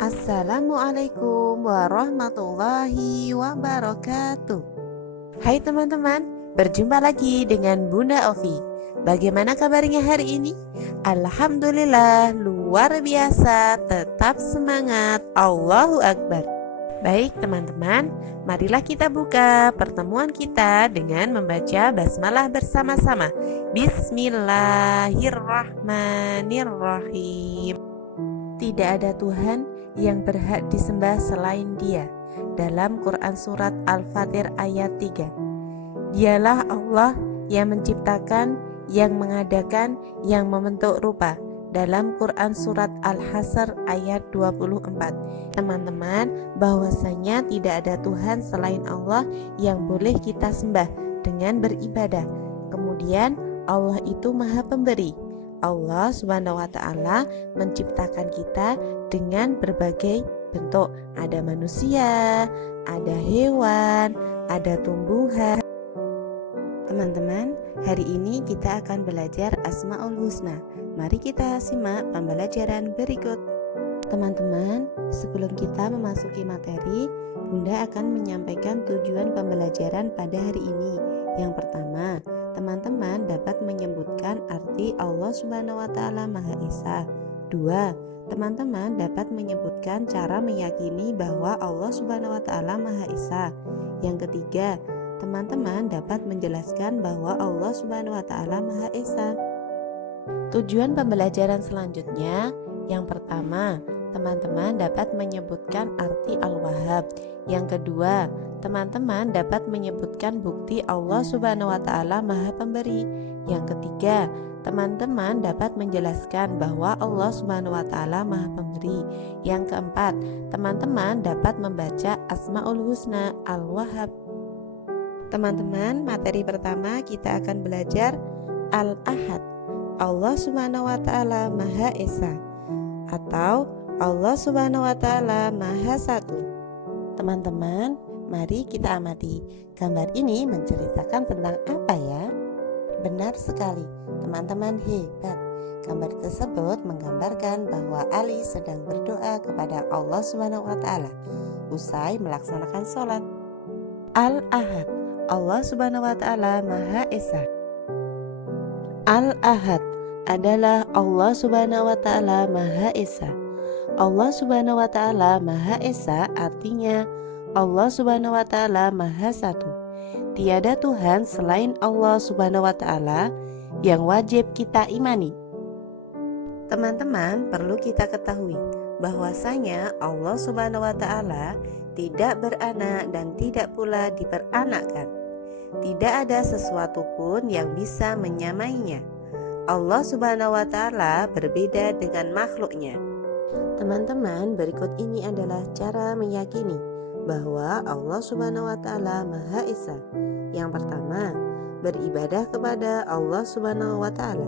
Assalamualaikum warahmatullahi wabarakatuh. Hai teman-teman, berjumpa lagi dengan Bunda Ovi. Bagaimana kabarnya hari ini? Alhamdulillah, luar biasa, tetap semangat, Allahu Akbar. Baik teman-teman, marilah kita buka pertemuan kita dengan membaca basmalah bersama-sama. Bismillahirrahmanirrahim. Tidak ada Tuhan yang berhak disembah selain Dia. Dalam Quran Surat Al-Fatir ayat 3. Dialah Allah yang menciptakan, yang mengadakan, yang membentuk rupa. Dalam Quran Surat Al-Hasr ayat 24. Teman-teman, bahwasanya tidak ada Tuhan selain Allah yang boleh kita sembah dengan beribadah. Kemudian Allah itu Maha Pemberi. Allah Subhanahu wa Ta'ala menciptakan kita dengan berbagai bentuk. Ada manusia, ada hewan, ada tumbuhan. Teman-teman, hari ini kita akan belajar Asmaul Husna. Mari kita simak pembelajaran berikut. Teman-teman, sebelum kita memasuki materi, Bunda akan menyampaikan tujuan pembelajaran pada hari ini. Yang pertama, teman-teman dapat menyebutkan arti Allah Subhanahu wa Ta'ala Maha Esa. 2. Teman-teman dapat menyebutkan cara meyakini bahwa Allah Subhanahu wa Ta'ala Maha Esa. Yang ketiga, teman-teman dapat menjelaskan bahwa Allah Subhanahu wa Ta'ala Maha Esa. Tujuan pembelajaran selanjutnya, yang pertama, teman-teman dapat menyebutkan arti Al-Wahhab. Yang kedua, teman-teman dapat menyebutkan bukti Allah Subhanahu wa Ta'ala Maha Pemberi. Yang ketiga, teman-teman dapat menjelaskan bahwa Allah Subhanahu wa Ta'ala Maha Pemberi. Yang keempat, teman-teman dapat membaca Asmaul Husna Al-Wahhab. Teman-teman, materi pertama kita akan belajar Al-Ahad. Allah Subhanahu wa Ta'ala Maha Esa, atau Allah Subhanahu wa Ta'ala Maha Satu. Teman-teman, mari kita amati. Gambar ini menceritakan tentang apa ya? Benar sekali, teman-teman hebat. Gambar tersebut menggambarkan bahwa Ali sedang berdoa kepada Allah Subhanahu wa Ta'ala usai melaksanakan sholat. Al-Ahad, Allah Subhanahu wa Ta'ala Maha Esa. Al-Ahad adalah Allah Subhanahu wa Ta'ala Maha Esa. Allah Subhanahu wa Ta'ala Maha Esa artinya Allah Subhanahu wa Ta'ala Maha Satu. Tiada Tuhan selain Allah Subhanahu wa Ta'ala yang wajib kita imani. Teman-teman, perlu kita ketahui bahwasanya Allah Subhanahu wa Ta'ala tidak beranak dan tidak pula diperanakkan. Tidak ada sesuatu pun yang bisa menyamainya. Allah Subhanahu wa Ta'ala berbeda dengan makhluknya. Teman-teman, berikut ini adalah cara meyakini bahwa Allah Subhanahu wa Ta'ala Maha Esa. Yang pertama, beribadah kepada Allah Subhanahu wa Ta'ala.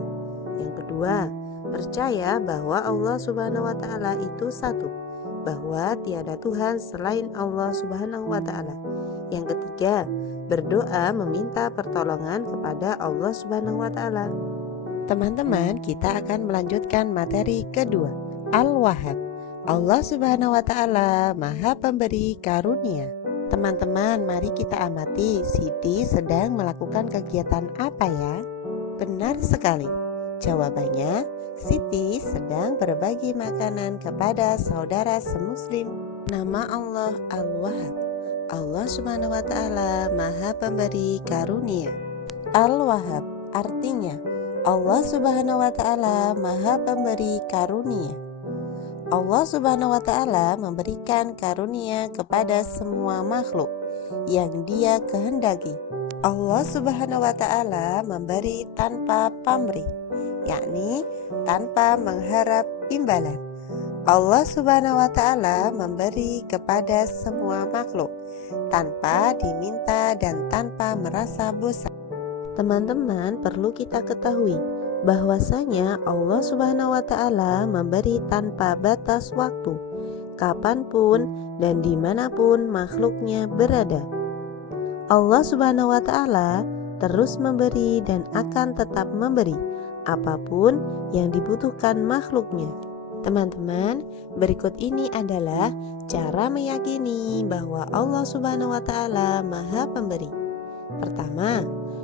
Yang kedua, percaya bahwa Allah Subhanahu wa Ta'ala itu satu, bahwa tiada Tuhan selain Allah Subhanahu wa Ta'ala. Yang ketiga, berdoa meminta pertolongan kepada Allah Subhanahu wa Ta'ala. Teman-teman, kita akan melanjutkan materi kedua, Al-Wahhab. Allah Subhanahu wa Ta'ala Maha Pemberi Karunia. Teman-teman, mari kita amati Siti sedang melakukan kegiatan apa ya? Benar sekali. Jawabannya, Siti sedang berbagi makanan kepada saudara semuslim. Nama Allah Al-Wahhab. Allah Subhanahu wa Ta'ala Maha Pemberi Karunia. Al-Wahhab artinya Allah Subhanahu wa Ta'ala Maha Pemberi Karunia. Allah Subhanahu wa Ta'ala memberikan karunia kepada semua makhluk yang Dia kehendaki. Allah Subhanahu wa Ta'ala memberi tanpa pamrih, yakni tanpa mengharap imbalan. Allah Subhanahu wa Ta'ala memberi kepada semua makhluk tanpa diminta dan tanpa merasa bosan. Teman-teman, perlu kita ketahui bahwasanya Allah Subhanahu wa Ta'ala memberi tanpa batas waktu, kapanpun dan dimanapun makhluknya berada. Allah Subhanahu wa Ta'ala terus memberi dan akan tetap memberi apapun yang dibutuhkan makhluknya. Teman-teman, berikut ini adalah cara meyakini bahwa Allah Subhanahu wa Ta'ala Maha Pemberi. Pertama,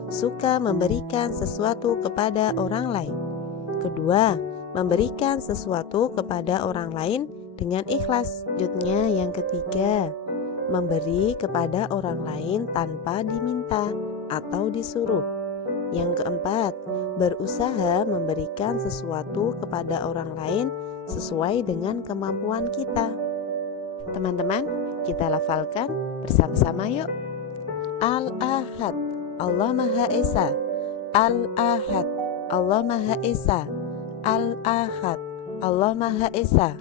suka memberikan sesuatu kepada orang lain. Kedua, memberikan sesuatu kepada orang lain dengan ikhlas. Selanjutnya, yang ketiga, memberi kepada orang lain tanpa diminta atau disuruh. Yang keempat, berusaha memberikan sesuatu kepada orang lain sesuai dengan kemampuan kita. Teman-teman, kita lafalkan bersama-sama yuk. Al-Ahad, Allah Maha Esa. Al-Ahad, Allah Maha Esa. Al-Ahad, Allah Maha Esa.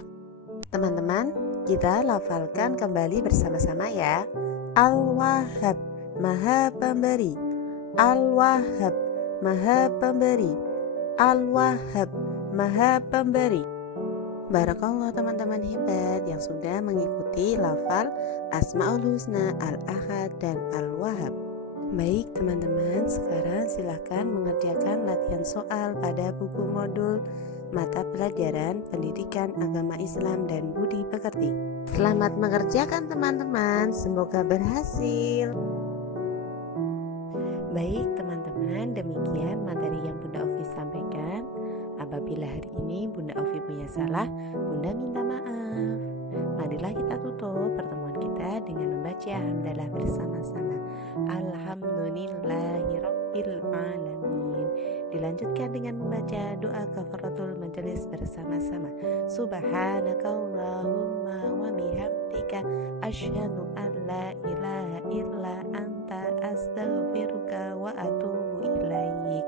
Teman-teman, kita lafalkan kembali bersama-sama ya. Al-Wahhab, Maha Pemberi. Al-Wahhab, Maha Pemberi. Al-Wahhab, Maha Pemberi. Barakallah teman-teman hebat yang sudah mengikuti lafal Asmaul Husna, Al-Ahad, dan Al-Wahhab. Baik teman-teman, sekarang silahkan mengerjakan latihan soal pada buku modul mata pelajaran Pendidikan Agama Islam dan Budi Pekerti. Selamat mengerjakan teman-teman, semoga berhasil. Baik teman-teman, demikian materi yang Bunda Ovi sampaikan. Apabila hari ini Bunda Ovi punya salah, Bunda minta maaf. Marilah kita tutup pertemuan kita dengan membaca hamdalah bersama-sama. Alhamdulillahirabbil alamin. Dilanjutkan dengan membaca doa kafaratul majelis bersama-sama. Subhanakallahumma wa bihamdika asyhadu an la ilaha illa anta astaghfiruka wa atubu ilaik.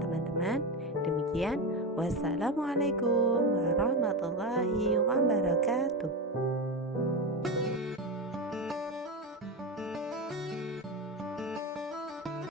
Teman-teman, demikian. Wassalamualaikum warahmatullahi wabarakatuh.